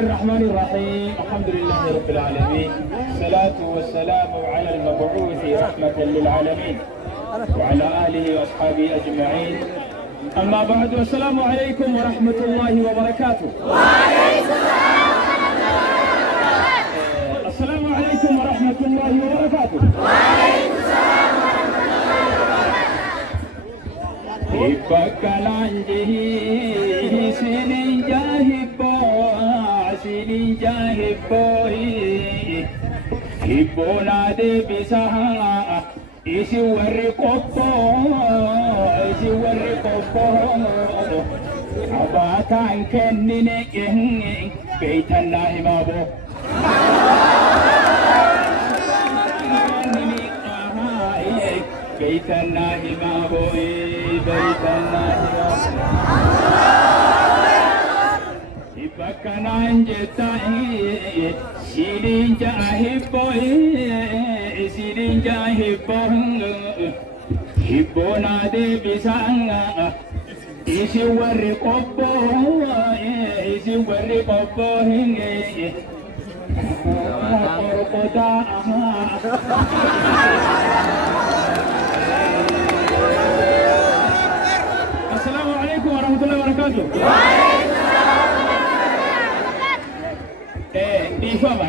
الرحمن الرحيم الحمد لله رب العالمين الصلاة والسلام على المبعوث رحمة للعالمين وعلى آله وأصحابه أجمعين أما بعد والسلام عليكم ورحمة الله وبركاته. وعليكم السلام عليكم ورحمة الله وبركاته. وعليكم السلام ورحمة الله وبركاته. إبكالانجه سنجاهبو سنجاهبو إبونا دي بسها إسي ورقبو إسي ورقبو أباتان كننك بيت الله مابو بيت الله مابو بيت الله إبكالان جتاي سيرين جاهبو سيرين جاهبو هبونا دي بسانا إسي ورقبو إسي ورقبو السلام عليكم ورحمة الله وبركاته. ديفما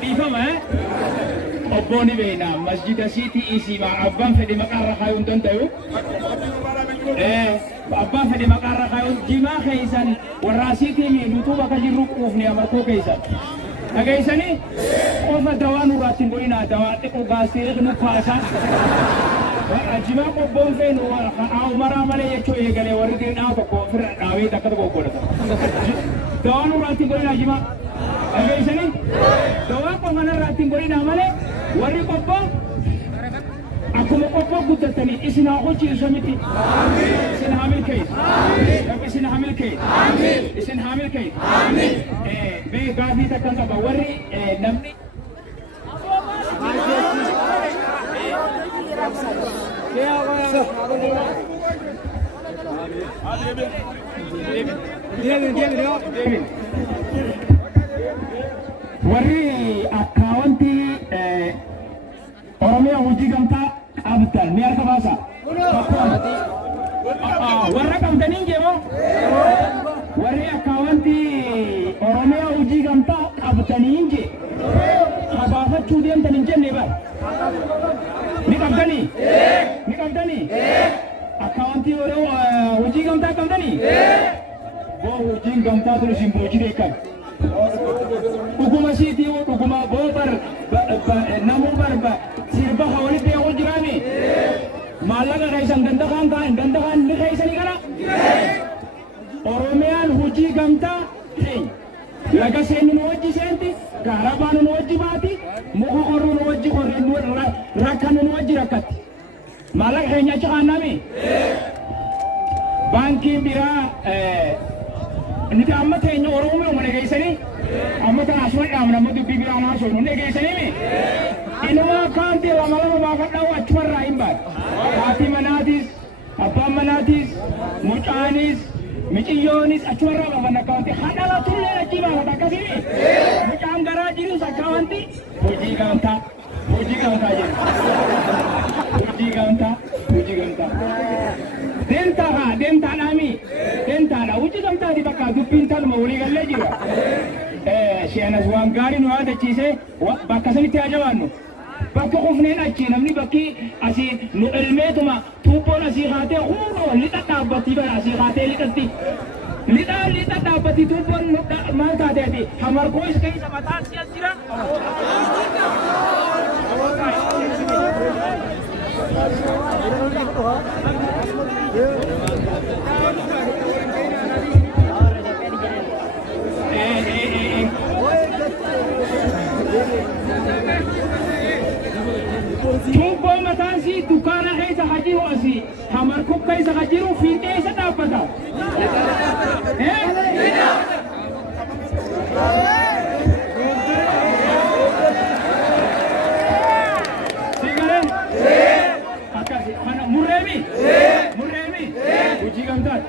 ديفما أبوني بينا مسجد سيتي إيسي مع أبان في مقر خايون تنتهو أبان في مقر خايون جما خيسان والراسيتي من نتوبة كجروب أوفني أمركو كيسان أكيساني أوفا دوان وراتين بوينا دواتي قاسي إغنو خاسان جما قبون فين أو مرا مالي يچو يغلي وردين أو تكو فر ناوي تكتو كوكودا دوان وراتين بوينا جما أكيساني دوان قوانا راتين بوينا مالي warri qobboo akkuma qobboo guddatanii isin haa hojjiisu miti. Isin haa milkeessu. Isin haa milkeessu. Isin haa milkeessu. Mee gaafii takka qaba warri namni warri akkaawwanti Oromia hojii gamtaa qabdan ni harka baasa. Warra qabdanii jeemo warri akkaawwanti Oromia hojii gamtaa qabdanii je habaafachuu deemtan hin jenne bara. Ni qabdanii? Ni qabdanii? Akkaawwanti hojii gamtaa qabdanii? Boo hojiin gamtaa tun isin boojiree kan. Dhuguma siitii dhuguma boobar namuu barba sirba hawali beekuu jiraami maallaqa keessan gandakaan ta'an gandakaan ni keessanii kana Oromiyaan hojii gamtaa laga seennu nu wajji seenti gaarabaan nu wajji baati muka qorru nu wajji qorri rakkanu nu wajji rakkatti maallaqa keenya achi kaannami baankiin biraa nuti amma teenya Oromoo mana keessanii amma tan asuma dhaamna amma dubbii biraan haasoo nu dhageessanii inuma akkaantii lama baafadhaa'u achumarraa hin baatu. Haati manaatis, abbaan manaatis, mucaanis, michiyyoonis achumarraa baafan akkaantii hadhala tullee achii baafata akkasii mucaan garaa jirus akkaantii hojii gamtaa jedhu. Hojii gamtaa. Deemtaadhaami deemtaadha hojii gamtaati bakka dubbiin talma walii gallee jira. Sheenas waan gaarii nu yaadachiisee bakka sanitti haa jabaannu. Bakka qofneen achi namni bakki asii nu elmeetuma tuubboon asii haatee huuroo lixa dhaabbatti bara asii haatee lixatti. Lixa dhaabbatti tuubboon maal taateeti hamarkoo isa keessa mataan si as jira. Tuuboo mataan si dukkaana keessa hajiru asii hamarkoo keessa hajiru fiixee isa dhaabbata. Murreemi hojii gamtaati.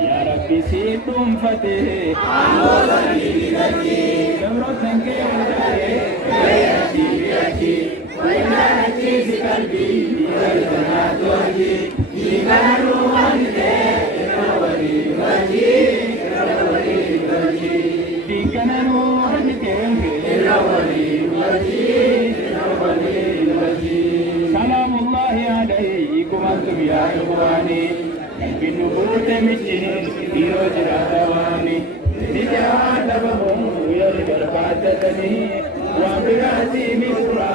يا ربي سيتم فتح دبرو تنكي وداري بيتي بيتي ويناتي في قلبي يرجنا توجي لمن روحي ولي وجي ولي وجي لكن روحي ولي وجي ولي وجي سلام الله عليكم أنتم يا إخواني بالنبوة مجين يرجع دواني نجاة بهم يرجع بعدتني وبراسي مصرا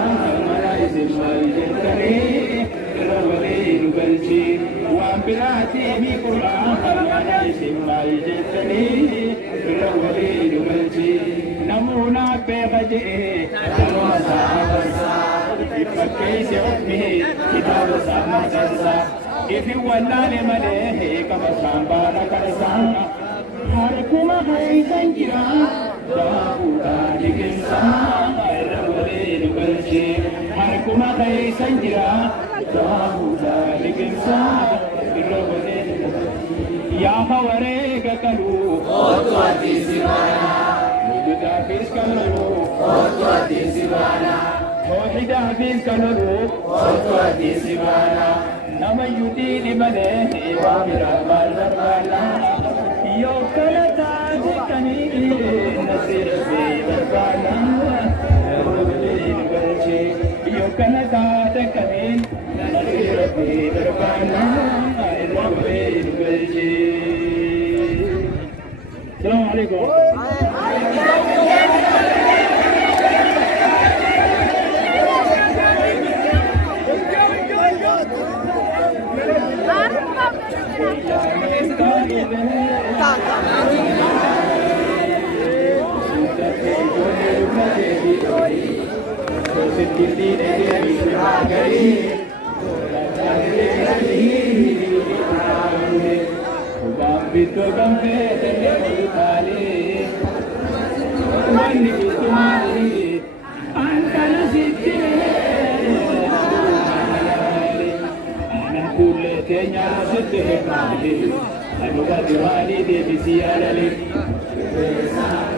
ملايس المالجتني رولين بلشي وبراسي مصرا ملايس المالجتني رولين بلشي نمونا بغجئ نمونا سابرسا إفكيس أمي كتاب سامسنسا إفي والله مليه كما سامبانا كرسانا هاركما خيسان جرا دابودا لكنسا رولين بلشي هاركما خيسان جرا دابودا لكنسا رولين يا خواريك كلو أوتواتي سيبانا نجدا فيس كلو أوتواتي سيبانا موحدا فيس كلو أوتواتي سيبانا نما يدين مليه وامرا بالربالا يوكل تاجكني نسير في بربالا رولين بلشي يوكل تاجكني نسير في بربالا رولين بلشي السلام عليكم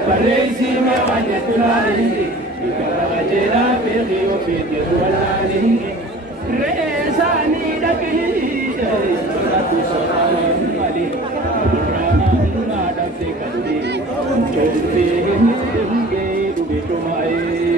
فليسي ما وجدتنا بكرجنا في غيوب الولاني رئيساني لكي صلاة صلاة علي ما دفك لي جوتهم غير بكمائي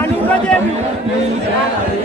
Anu ka Devi.